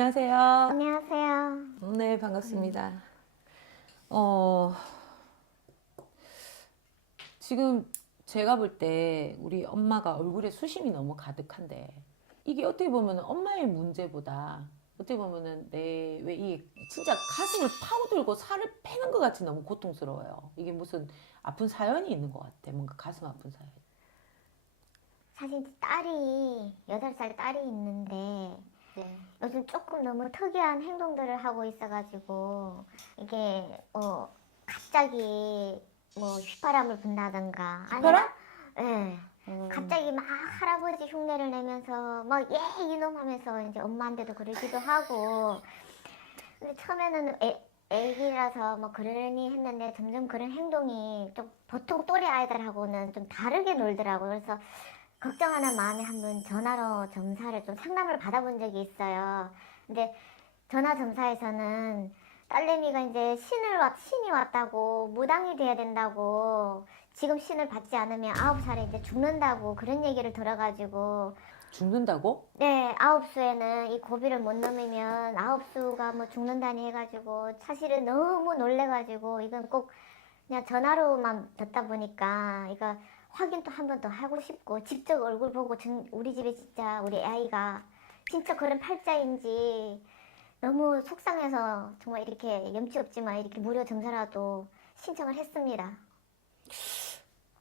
안녕하세요. 안녕하세요. 네, 반갑습니다. 어, 지금 제가 볼 때 우리 엄마가 얼굴에 수심이 너무 가득한데 이게 어떻게 보면 엄마의 문제보다 어떻게 보면은 내 왜 이 진짜 가슴을 파고들고 살을 패는 것 같이 너무 고통스러워요. 이게 무슨 아픈 사연이 있는 것 같아. 뭔가 가슴 아픈 사연. 사실 딸이 여덟 살 딸이 있는데 네. 요즘 조금 너무 특이한 행동들을 하고 있어가지고 이게 어 갑자기 뭐 휘파람을 분다든가 휘파람? 네. 음. 갑자기 막 할아버지 흉내를 내면서 막 예 이놈 하면서 이제 엄마한테도 그러기도 하고 근데 처음에는 애, 애기라서 뭐 그러니 했는데 점점 그런 행동이 좀 보통 또래 아이들하고는 좀 다르게 놀더라고요 그래서 걱정하는 마음에 한번 전화로 점사를 좀 상담을 받아본 적이 있어요 근데 전화 점사에서는 딸내미가 이제 신을 왔, 신이 왔다고 무당이 돼야 된다고 지금 신을 받지 않으면 아홉 살에 이제 죽는다고 그런 얘기를 들어가지고 죽는다고? 네 아홉 수에는 이 고비를 못 넘으면 아홉 수가 뭐 죽는다니 해가지고 사실은 너무 놀래가지고 이건 꼭 그냥 전화로만 듣다 보니까 이거 확인 또한번 더 하고 싶고 직접 얼굴 보고 전- 우리 집에 진짜 우리 아이가 진짜 그런 팔자인지 너무 속상해서 정말 이렇게 염치 없지만 이렇게 무료 점사라도 신청을 했습니다.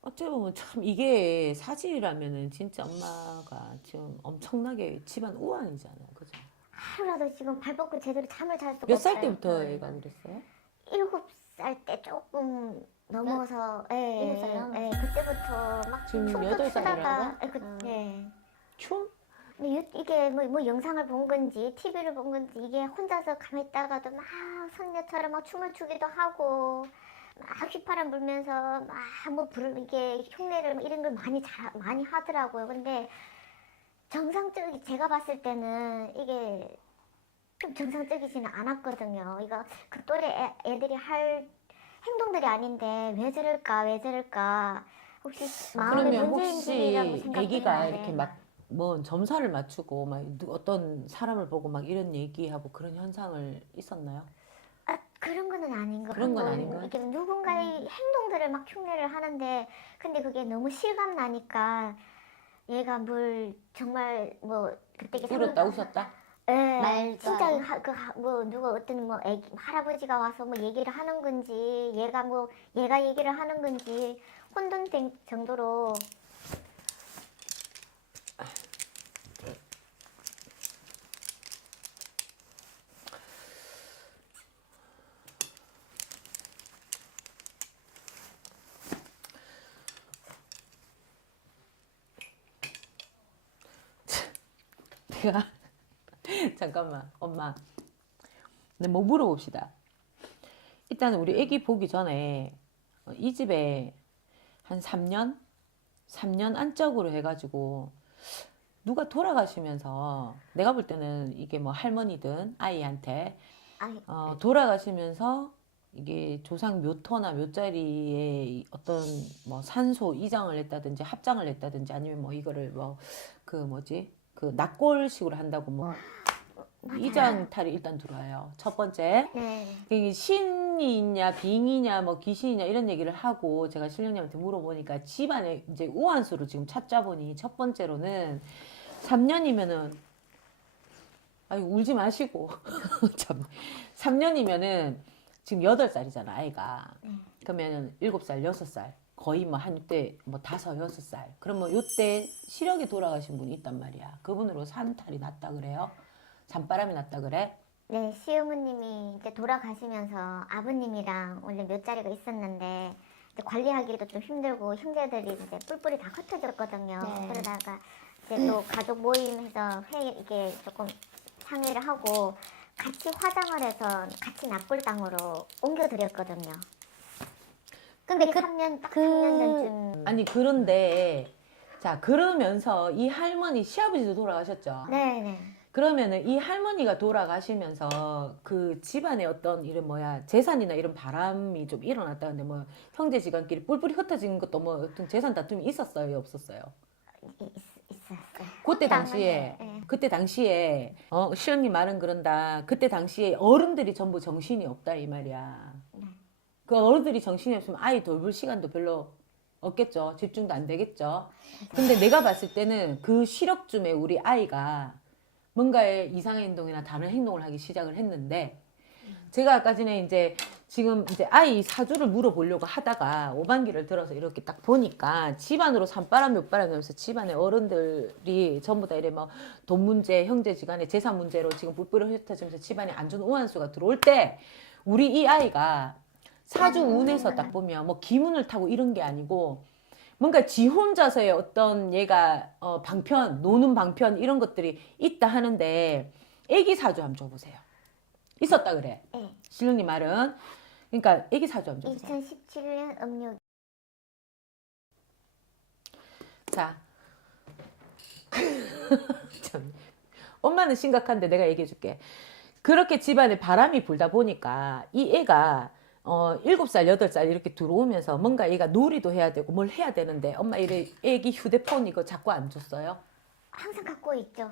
어찌 보면 참 이게 사실이라면은 진짜 엄마가 지금 엄청나게 집안 우환이잖아요. 그죠? 하루라도 지금 발 뻗고 제대로 잠을 잘 수가 몇살 없어요. 때부터 애가 그랬어요? 일곱 살 때 조금 넘어서 예, 일곱 살이요? 예, 그때부터 막 지금 춤도 여덟 추다가 살이라고? 예, 그, 음. 예. 춤? 근데 유- 이게 뭐, 뭐 영상을 본 건지 TV를 본 건지 이게 혼자서 가만히 있다가도 막 선녀처럼 막 춤을 추기도 하고 막 휘파람 불면서 막 뭐 부르 이게 흉내를 이런 걸 많이 잘 많이 하더라고요. 근데 정상적이 제가 봤을 때는 이게 좀 정상적이지는 않았거든요. 이거 그 또래 애, 애들이 할 행동들이 아닌데 왜 저럴까 왜 저럴까 혹시 마음에 그러면 문제인 혹시? 애기가 이렇게 막 뭐 점사를 맞추고 막 누- 어떤 사람을 보고 막 이런 얘기하고 그런 현상을 있었나요? 아, 그런 거는 아닌 것 그런 건 같고 아닌 거야? 이게 누군가의 행동들을 막 흉내를 하는데 근데 그게 너무 실감 나니까 얘가 뭘 정말 뭐 그때 이게 울었다 우셨다? 예, 말도 진짜 안 하, 그, 하- 뭐 누가 어떤 뭐 애기, 할아버지가 와서 뭐 얘기를 하는 건지 얘가 뭐 얘가 얘기를 하는 건지 혼돈된 정도로. 내가 잠깐만 엄마. 근데 뭐 물어봅시다. 일단 우리 애기 보기 전에 어, 이 집에 한 3년? 3년 안짝으로 해가지고 누가 돌아가시면서 내가 볼 때는 이게 뭐 할머니든 아이한테 어, 돌아가시면서 이게 조상 묘터나 묘자리에 어떤 뭐 산소 이장을 했다든지 합장을 했다든지 아니면 뭐 이거를 뭐 그 뭐지? 그 납골식으로 한다고 뭐 이장 탈이 일단 들어와요. 첫 번째 네. 신이 있냐 빙이냐 뭐 귀신이냐 이런 얘기를 하고 제가 신령님한테 물어보니까 집안에 이제 우한수로 지금 찾자 보니 첫 번째로는 3년이면은 아유 울지 마시고. 참. 3년이면은 지금 8살이잖아 아이가. 네. 그러면은 7살 6살 거의 뭐한 이때 뭐 다섯 여섯 살. 그러면 요때 시력이 돌아가신 분이 있단 말이야. 그분으로 산탈이 났다 그래요 산바람이 났다 그래 네, 시어머님이 이제 돌아가시면서 아버님이랑 원래 몇 자리가 있었는데 이제 관리하기도 좀 힘들고 형제들이 이제 뿔뿔이 다 흩어졌거든요. 네. 그러다가 이제 또 가족 모임에서 회 이게 조금 상의를 하고 같이 화장을 해서 같이 납골 땅으로 옮겨드렸거든요. 근데 그 3년 딱 그- 3년 전쯤. 아니 그런데 자 그러면서 이 할머니 시아버지도 돌아가셨죠. 네, 네. 그러면은 이 할머니가 돌아가시면서 그 집안에 어떤 이런 뭐야 재산이나 이런 바람이 좀 일어났다는데 뭐 형제 지간끼리 뿔뿔이 흩어진 것도 뭐 어떤 재산 다툼이 있었어요, 없었어요? 있. 그때 당시에 네. 그때 당시에 어 시언니 말은 그런다. 그때 당시에 어른들이 전부 정신이 없다 이 말이야. 네. 그 어른들이 정신이 없으면 아이 돌볼 시간도 별로 없겠죠. 집중도 안 되겠죠. 근데 내가 봤을 때는 그 시력쯤에 우리 아이가 뭔가의 이상한 행동이나 다른 행동을 하기 시작을 했는데 제가 아까 전에 이제 지금 이제 아이 사주를 물어보려고 하다가 오반기를 들어서 이렇게 딱 보니까 집안으로 산바람 몇바람 나면서 집안의 어른들이 전부 다 이래 뭐돈 문제, 형제지간의 재산 문제로 지금 뿔뿔이 흩어지면서 집안에 안 좋은 우한수가 들어올 때 우리 이 아이가 사주 운에서 딱 보면 뭐 기운을 타고 이런 게 아니고 뭔가 지 혼자서의 어떤 얘가 어, 방편, 노는 방편 이런 것들이 있다 하는데 애기 사주 한번 줘보세요. 있었다 그래. 네. 신령님 말은 그러니까 애기 사주 한번 줘보세요. 2017년 음력 자, 참. 엄마는 심각한데 내가 얘기해줄게. 그렇게 집안에 바람이 불다 보니까 이 애가 어, 7살, 8살 이렇게 들어오면서 뭔가 얘가 놀이도 해야 되고 뭘 해야 되는데 엄마 이래 애기 휴대폰 이거 자꾸 안 줬어요? 항상 갖고 있죠.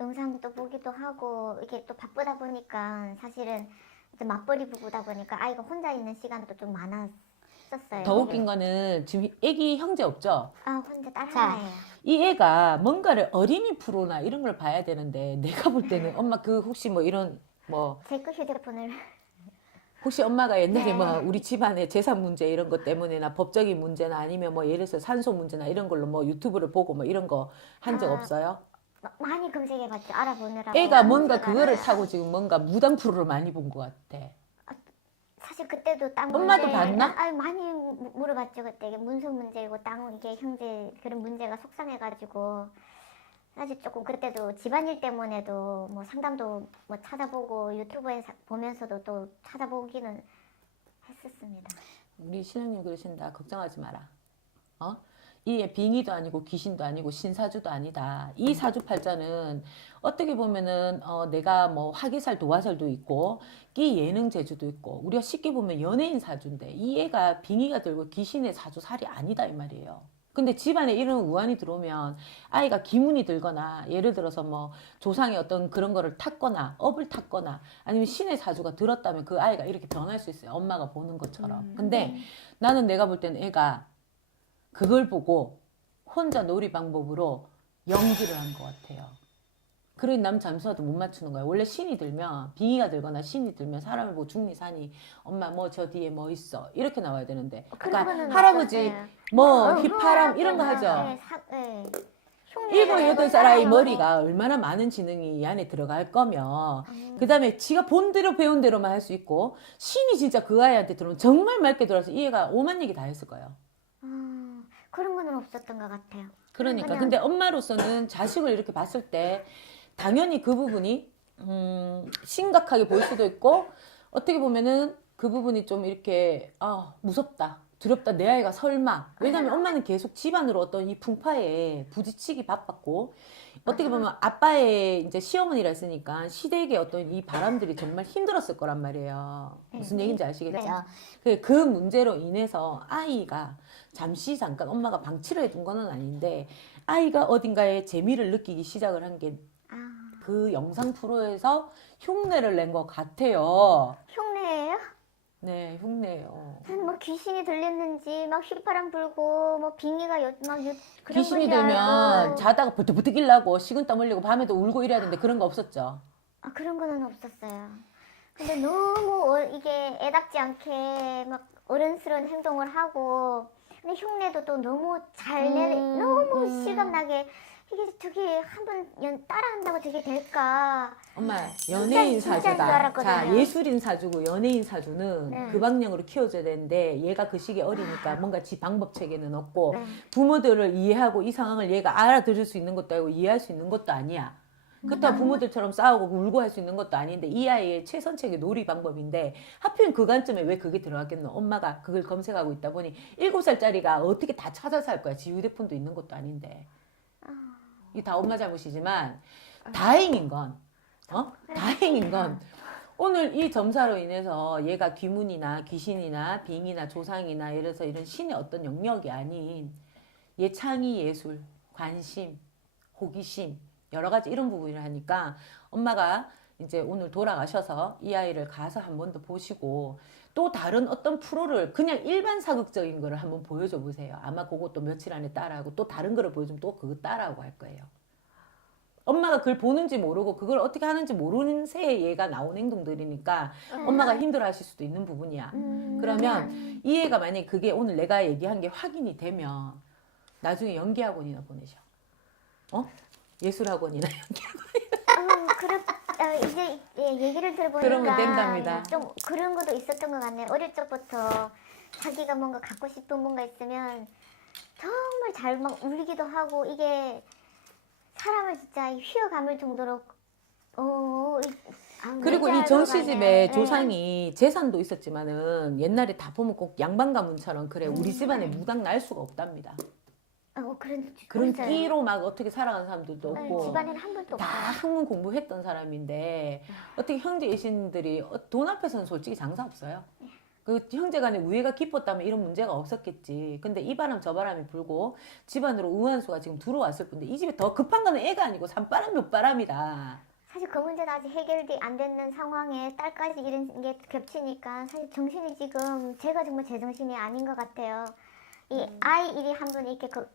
영상도 보기도 하고 이게 또 바쁘다 보니까 사실은 이제 맞벌이 부부다 보니까 아이가 혼자 있는 시간도 좀 많았었어요. 더 웃긴 거는 지금 애기 형제 없죠? 아 혼자 딸 자. 하나예요. 이 애가 뭔가를 어린이 프로나 이런 걸 봐야 되는데 내가 볼 때는 엄마 그 혹시 뭐 이런 뭐 제 거 휴대폰을 혹시 엄마가 옛날에 네. 뭐 우리 집안의 재산 문제 이런 것 때문에나 법적인 문제나 아니면 뭐 예를 들어서 산소 문제나 이런 걸로 뭐 유튜브를 보고 뭐 이런 거 한 적 아. 없어요? 마- 많이 검색해봤죠. 알아보느라고. 애가 뭔가 그거를. 타고 지금 뭔가 무당 프로를 많이 본 것 같아. 사실 그때도 땅 엄마도 문제- 봤나? 아 많이 무- 물어봤죠 그때 이게 문서 문제고 땅 이게 형제 그런 문제가 속상해가지고 사실 조금 그때도 집안일 때문에도 뭐 상담도 뭐 찾아보고 유튜브에 사- 보면서도 또 찾아보기는 했었습니다. 우리 신랑님 그러신다. 걱정하지 마라. 어? 이게 빙의도 아니고 귀신도 아니고 신사주도 아니다. 이 사주팔자는 어떻게 보면은 어, 내가 뭐 화기살 도화살도 있고 끼 예능 재주도 있고 우리가 쉽게 보면 연예인 사주인데 이 애가 빙의가 들고 귀신의 사주살이 아니다 이 말이에요. 근데 집안에 이런 우환이 들어오면 아이가 기문이 들거나 예를 들어서 뭐 조상의 어떤 그런 거를 탔거나 업을 탔거나 아니면 신의 사주가 들었다면 그 아이가 이렇게 변할 수 있어요. 엄마가 보는 것처럼. 근데 나는 내가 볼 때는 애가 그걸 보고 혼자 놀이 방법으로 연기를 한 것 같아요. 그러니 남 잠수하도 못 맞추는 거야. 원래 신이 들면 빙의가 들거나 신이 들면 사람을 보고 중리 사니 엄마 뭐 저 뒤에 뭐 있어 이렇게 나와야 되는데 그런 그러니까 할아버지. 뭐 어, 휘파람 이런 거 네, 하죠. 일곱 여덟 살아이. 머리가 얼마나 많은 지능이 이 안에 들어갈 거면 음. 그 다음에 지가 본 대로 배운 대로만 할 수 있고 신이 진짜 그 아이한테 들어오면 정말 맑게 들어와서 이 애가 오만 얘기 다 했을 거예요. 아, 그런 거는 없었던 것 같아요. 그러니까 근데 엄마로서는 자식을 이렇게 봤을 때 당연히 그 부분이 음, 심각하게 보일 수도 있고 어떻게 보면은 그 부분이 좀 이렇게 아 무섭다 두렵다 내 아이가 설마 왜냐면 엄마는 계속 집안으로 어떤 이 풍파에 부딪히기 바빴고 어떻게 보면 아빠의 이제 시어머니라 했으니까 시댁의 어떤 이 바람들이 정말 힘들었을 거란 말이에요 무슨 얘기인지 아시겠죠? 네. 그, 그 문제로 인해서 아이가 잠시 잠깐 엄마가 방치를 해둔 거는 아닌데 아이가 어딘가에 재미를 느끼기 시작을 한게 그 아, 영상 프로에서 흉내를 낸 것 같아요. 흉내예요? 네, 흉내예요. 뭐 귀신이 들렸는지 막 휘파람 불고 뭐 빙의가 요, 막 요, 그런 귀신이 들면 알고. 자다가 버뜩버뜩 일나고 식은땀 흘리고 밤에도 울고 이래야 되는데 그런 거 없었죠. 아 그런 거는 없었어요. 근데 너무 어, 이게 애답지 않게 막 어른스러운 행동을 하고 근데 흉내도 또 너무 잘 내, 음, 너무 음. 실감나게 이게 저게 한번 따라한다고 저게 될까? 엄마 연예인 진짜인 줄 사주다. 알았거든요. 자 예술인 사주고 연예인 사주는 네. 그 방향으로 키워줘야 되는데 얘가 그 시기에 어리니까 뭔가 지 방법 체계는 없고 네. 부모들을 이해하고 이 상황을 얘가 알아들을 수 있는 것도 아니고 이해할 수 있는 것도 아니야. 그렇다고 음. 부모들처럼 싸우고 울고 할 수 있는 것도 아닌데 이 아이의 최선책의 놀이 방법인데 하필 그 관점에 왜 그게 들어갔겠노? 엄마가 그걸 검색하고 있다 보니 일곱 살짜리가 어떻게 다 찾아서 할 거야? 지 휴대폰도 있는 것도 아닌데. 이게 다 엄마 잘못이지만 다행인 건 어? 다행인 건 오늘 이 점사로 인해서 얘가 귀문이나 귀신이나 빙이나 조상이나 이래서 이런 신의 어떤 영역이 아닌 얘 창의 예술, 관심, 호기심 여러 가지 이런 부분을 하니까 엄마가 이제 오늘 돌아가셔서 이 아이를 가서 한 번 더 보시고 또 다른 어떤 프로를 그냥 일반 사극적인 거를 한번 보여줘 보세요. 아마 그것도 며칠 안에 따라하고 또 다른 거를 보여주면 또 그거 따라하고 할 거예요. 엄마가 그걸 보는지 모르고 그걸 어떻게 하는지 모르는 새에 얘가 나온 행동들이니까 엄마가 힘들어하실 수도 있는 부분이야. 음. 그러면 이 애가 만약에 그게 오늘 내가 얘기한 게 확인이 되면 나중에 연기학원이나 보내셔. 어? 예술학원이나 어, 그렇, 어, 이제 예, 얘기를 들어보니까 그러면 된답니다. 좀 그런 것도 있었던 것 같네요. 어릴 적부터 자기가 뭔가 갖고 싶은 뭔가 있으면 정말 잘 막 울기도 하고 이게 사람을 진짜 휘어감을 정도로 어, 이- 아, 그리고 이 문자로 정씨집에 가네. 조상이 재산도 있었지만은 옛날에 다 보면 꼭 양반 가문처럼 그래 우리 음. 집안에 무당 날 수가 없답니다. 네. 어, 그런 그런 있어요. 끼로 막 어떻게 살아가는 사람들도 네, 없고 집안에는 한 분도 다 없어요. 학문 공부했던 사람인데 어떻게 형제 이신들이 어, 돈 앞에서는 솔직히 장사 없어요. 그 형제간에 우애가 깊었다면 이런 문제가 없었겠지. 근데 이 바람 저 바람이 불고 집안으로 우한수가 지금 들어왔을 뿐데 이 집에 더 급한 거는 애가 아니고 산바람 몇 바람이다. 사실 그 문제는 아직 해결이 안 되는 상황에 딸까지 이런 게 겹치니까 사실 정신이 지금 제가 정말 제정신이 아닌 것 같아요. 이 음. 아이 일이 한 번 이렇게 그, 팍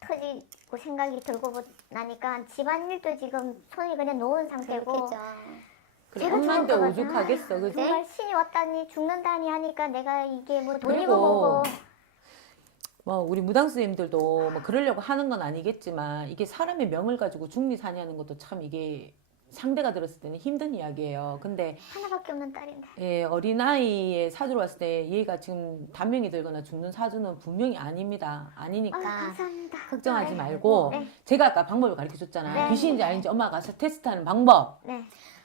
터지고 생각이 들고 보- 나니까 집안일도 지금 손이 그냥 놓은 상태고 그렇겠죠. 그래 제가 엄마한테 죽을 것 오죽하겠어, 그지? 정말 신이 왔다니 죽는다니 하니까 내가 이게 뭐 돈이고 그리고 뭐고 뭐 우리 무당 스님들도 뭐 그러려고 하는 건 아니겠지만 이게 사람의 명을 가지고 중리사냐는 것도 참 이게 상대가 들었을 때는 힘든 이야기예요. 근데 하나밖에 없는 딸인데 예, 어린아이의 사주로 왔을 때 얘가 지금 단명이 들거나 죽는 사주는 분명히 아닙니다. 아 아니니까 감사합니다. 걱정하지 네. 말고 네. 제가 아까 방법을 가르쳐 줬잖아요. 네. 귀신인지 아닌지 엄마가 테스트하는 방법. 네.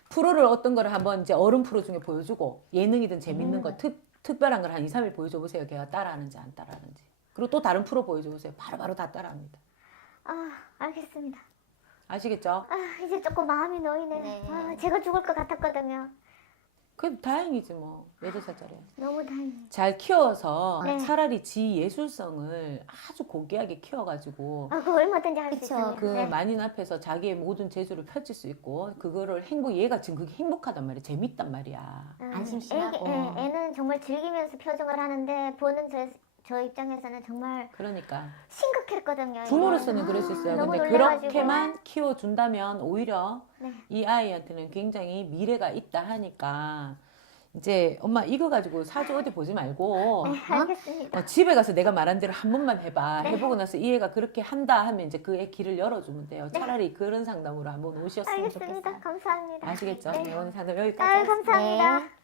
프로를 어떤 거를 한번 이제 어른 프로 중에 보여주고 예능이든 재밌는 음. 거 특, 특별한 걸 한 2, 3일 보여줘 보세요. 걔가 따라하는지 안 따라하는지. 그리고 또 다른 프로 보여줘 보세요. 바로바로 다 따라합니다. 아 알겠습니다. 아시겠죠? 아 이제 조금 마음이 놓이네. 네. 아, 제가 죽을 것 같았거든요. 그래도 다행이지 뭐. 몇살짜리 너무 다행이에요. 잘 키워서 네. 차라리 지 예술성을 아주 고귀하게 키워가지고 아, 그거 얼마든지 할 수 그쵸. 있어요. 그 네. 만인 앞에서 자기의 모든 재주를 펼칠 수 있고 그거를 행복 얘가 지금 그게 행복하단 말이야 재밌단 말이야 음, 안심시하고. 애기- 애, 애는 정말 즐기면서 표정을 하는데 보는 저, 저 입장에서는 정말 그러니까 심각했거든요. 부모로서는 이게. 그럴 수 있어요 아, 너무 근데 놀래가지고. 그렇게만 키워준다면 오히려 네. 이 아이한테는 굉장히 미래가 있다 하니까 이제 엄마 이거 가지고 사주 어디 보지 말고 네, 알겠습니다. 어, 집에 가서 내가 말한 대로 한 번만 해봐. 네. 해보고 나서 이 애가 그렇게 한다 하면 이제 그 애 길을 열어주면 돼요. 차라리 그런 상담으로 한번 오셨으면 좋겠어요. 알겠습니다. 감사합니다. 아시겠죠? 네. 네, 오늘 상담 여기까지 아유, 하겠습니다. 감사합니다. 네.